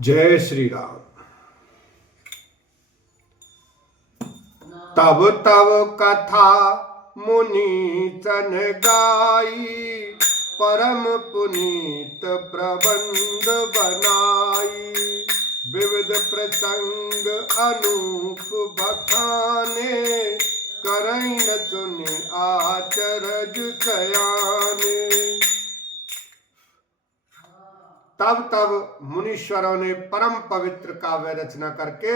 जय श्री राम। तब तब कथा मुनि सन गाई, परम पुनीत प्रबंध बनाई। विविध प्रसंग अनूप बखाने, करई न सुनि आचरज सयाने। तब तब मुनीश्वरों ने परम पवित्र काव्य रचना करके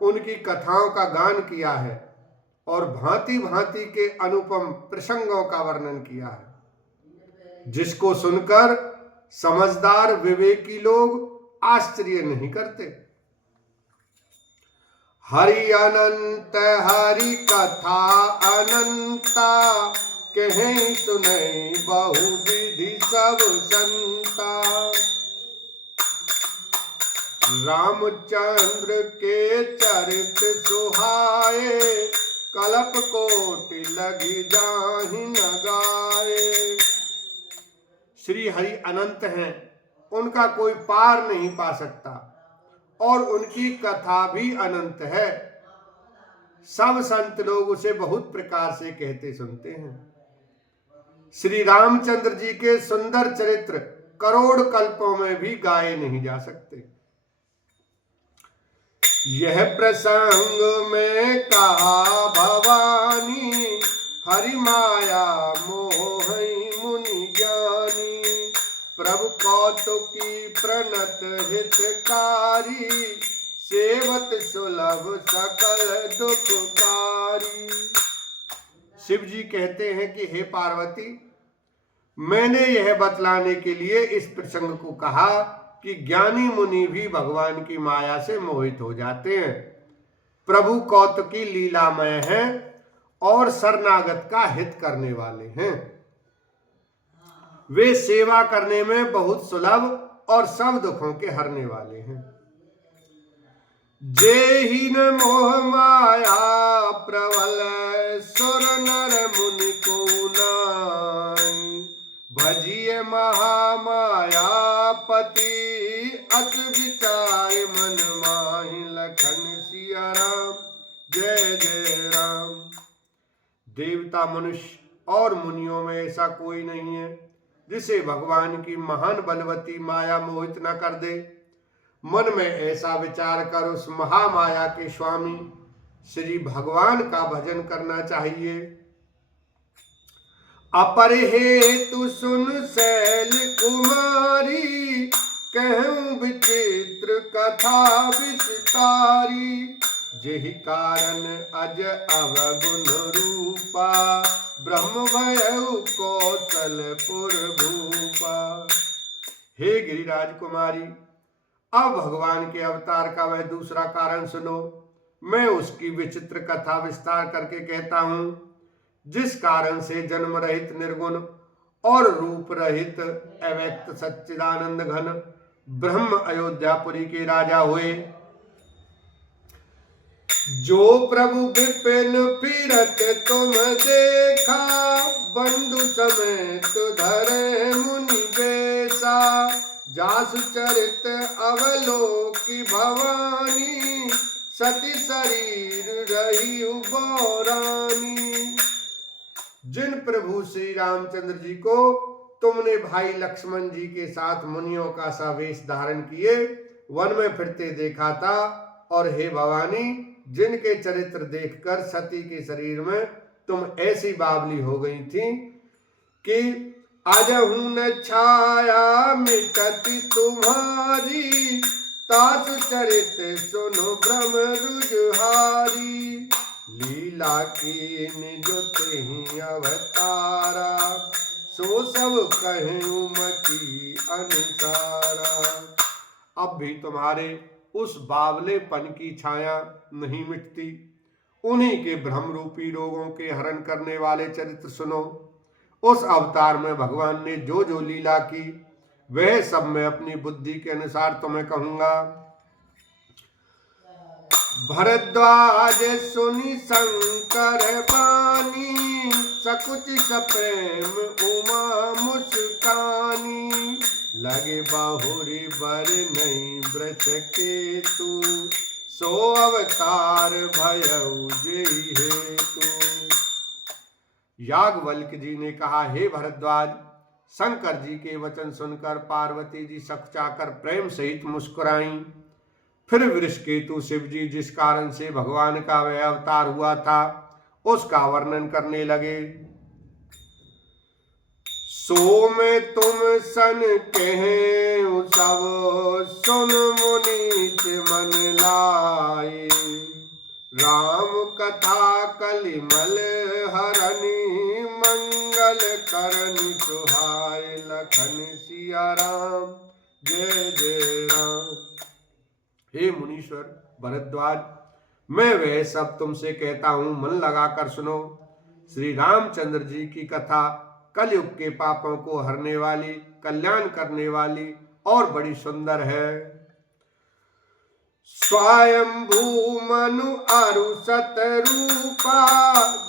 उनकी कथाओं का गान किया है और भांति भांति के अनुपम प्रसंगों का वर्णन किया है, जिसको सुनकर समझदार विवेकी लोग आश्चर्य नहीं करते। हरि अनंत हरि कथा अनंता, कहीं सुनई बहु विधि सब संता। रामचंद्र के चरित सुहाए, कल्प कोटि लगी जाहि न गाए। श्री हरि अनंत हैं, उनका कोई पार नहीं पा सकता और उनकी कथा भी अनंत है। सब संत लोग उसे बहुत प्रकार से कहते सुनते हैं। श्री रामचंद्र जी के सुंदर चरित्र करोड़ कल्पों में भी गाए नहीं जा सकते। यह प्रसंग में कहा भवानी, हरि माया मोहि मुनि ज्ञानी। प्रभु कौतुकी प्रणत हितकारी, सेवत सुलभ सकल दुखकारी। शिव जी कहते हैं कि हे पार्वती, मैंने यह बतलाने के लिए इस प्रसंग को कहा कि ज्ञानी मुनि भी भगवान की माया से मोहित हो जाते हैं। प्रभु कौतुकी लीलामय हैं और शरणागत का हित करने वाले हैं। वे सेवा करने में बहुत सुलभ और सब दुखों के हरने वाले हैं। जेहि न मोह माया प्रबल, सुर नर मुनि को नाई। भजिए महामाया पति, अस विचार मन माहि। लखन सिया राम, जय जय राम। देवता मनुष्य और मुनियों में ऐसा कोई नहीं है जिसे भगवान की महान बलवती माया मोहित न कर दे। मन में ऐसा विचार कर उस महामाया के स्वामी श्री भगवान का भजन करना चाहिए। अपर हेतु सुन शैल कुमारी, कहूं विचित्र कथा विस्तारी। जेहि कारण अज अवगुण रूपा, ब्रह्म भयउ कौशलपुर भूपा। हे गिरिराज कुमारी, अब भगवान के अवतार का वह दूसरा कारण सुनो। मैं उसकी विचित्र कथा विस्तार करके कहता हूं, जिस कारण से जन्म रहित निर्गुण और रूप रहित अव्यक्त सच्चिदानंद घन ब्रह्म अयोध्यापुरी के राजा हुए। जो प्रभु विपिन फिरत तुम देखा, बंधु समेत धरे मुनि बेसा। जासु चरित अवलोकी भवानी, सती शरीर रही उबौरानी। जिन प्रभु श्री रामचंद्र जी को तुमने भाई लक्ष्मण जी के साथ मुनियों का सा वेश धारण किए वन में फिरते देखा था, और हे भवानी, जिनके चरित्र देखकर सती के शरीर में तुम ऐसी बावली हो गई थी कि अजहू न छाया मिटती तुम्हारी। तासु चरित सुनो भ्रम रुजहारी। लीला की निज तेहि अवतारा, सो सब कहूं मति अनुसारा। अब भी तुम्हारे उस बावलेपन की छाया नहीं मिटती। उन्हीं के भ्रम रूपी रोगों के हरण करने वाले चरित्र सुनो। उस अवतार में भगवान ने जो जो लीला की, वह सब मैं अपनी बुद्धि के अनुसार तुम्हें कहूंगा। भरद्वाज सुनि शंकर बानी, सकुच सप्रेम उमा मुस्कानी। लगे बाहुरी बर नहीं व्रत केतु, सो अवतार भयउ जेहि हेतु। याज्ञवल्क्य जी ने कहा, हे भरद्वाज, शंकर जी के वचन सुनकर पार्वती जी सकचाकर प्रेम सहित मुस्कुराईं। फिर वृषकेतु शिव जी जिस कारण से भगवान का वह अवतार हुआ था उसका वर्णन करने लगे। सो में तुम सन कहे सब, सुन मुनीच मन लाए। राम कथा कलिमल हरनि, मंगल करनि सुहाय। लखन सिया राम, जय जय राम। हे मुनीश्वर भरद्वाज, मैं वह सब तुमसे कहता हूं, मन लगाकर सुनो। श्री रामचंद्र जी की कथा कलयुग के पापों को हरने वाली, कल्याण करने वाली और बड़ी सुंदर है। स्वयंभू मनु अरु सतरूपा,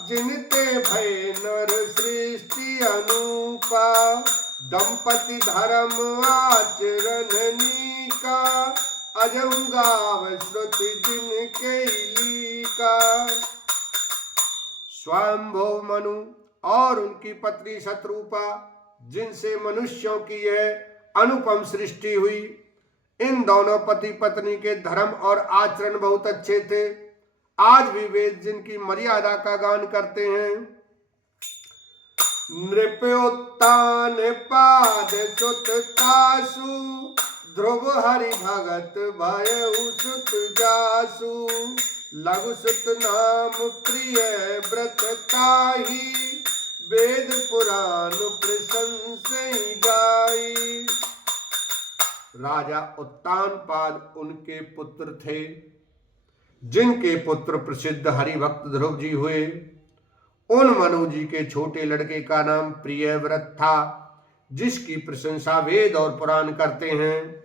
जिनते भय नर सृष्टि अनूपा। दंपति धर्म आचरण नीका, अजहु गाव श्रुति जिनके लीका। स्वयंभू मनु और उनकी पत्नी शतरूपा, जिनसे मनुष्यों की यह अनुपम सृष्टि हुई। इन दोनों पति पत्नी के धर्म और आचरण बहुत अच्छे थे। आज भी वेद जिनकी मर्यादा का गान करते हैं। नृपोत्तान पाद सुत तासु, ध्रुव हरि भगत भयउ सुत जासु। लघु सुत नाम प्रिय व्रत ताहि, वेद पुराण प्रशंसई गाई। राजा उत्तानपाद उनके पुत्र थे, जिनके पुत्र प्रसिद्ध हरिभक्त ध्रुव जी हुए। उन मनु जी के छोटे लड़के का नाम प्रियव्रत था, जिसकी प्रशंसा वेद और पुराण करते हैं।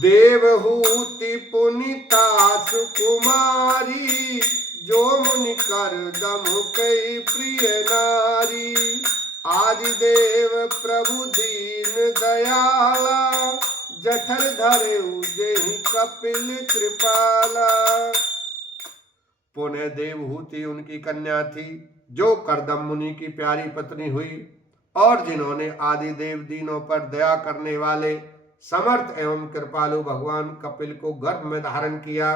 देवहूति पुनिता सुकुमारी, जो मुनि कर दम कई प्रिय नारी। आदिदेव प्रभु दीन दयाला, जठर धरे जेहि कपिल कृपाला। पुनः देवहूति उनकी कन्या थी, जो करदम मुनि की प्यारी पत्नी हुई और जिन्होंने आदिदेव दीनों पर दया करने वाले समर्थ एवं कृपालु भगवान कपिल को गर्भ में धारण किया।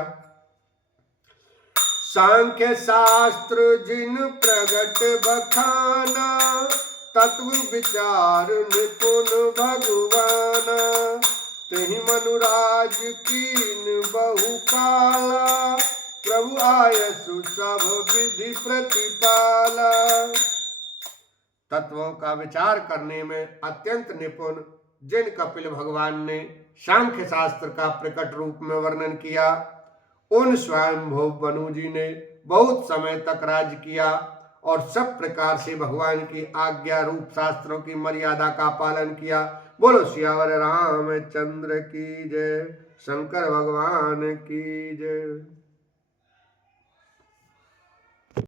सांख्य शास्त्र जिन प्रगट बखाना, तत्व विचार निपुण भगवाना। तेहि मनुराज कीन बहु काला, प्रभु आयसु सब विधि प्रतिपाला। तत्वों का विचार करने में अत्यंत निपुण जिन कपिल भगवान ने सांख्य शास्त्र का प्रकट रूप में वर्णन किया, उन स्वयंभू मनु जी ने बहुत समय तक राज्य किया और सब प्रकार से भगवान की आज्ञा रूप शास्त्रों की मर्यादा का पालन किया। बोलो सियावर रामचंद्र की जय, शंकर भगवान की जय।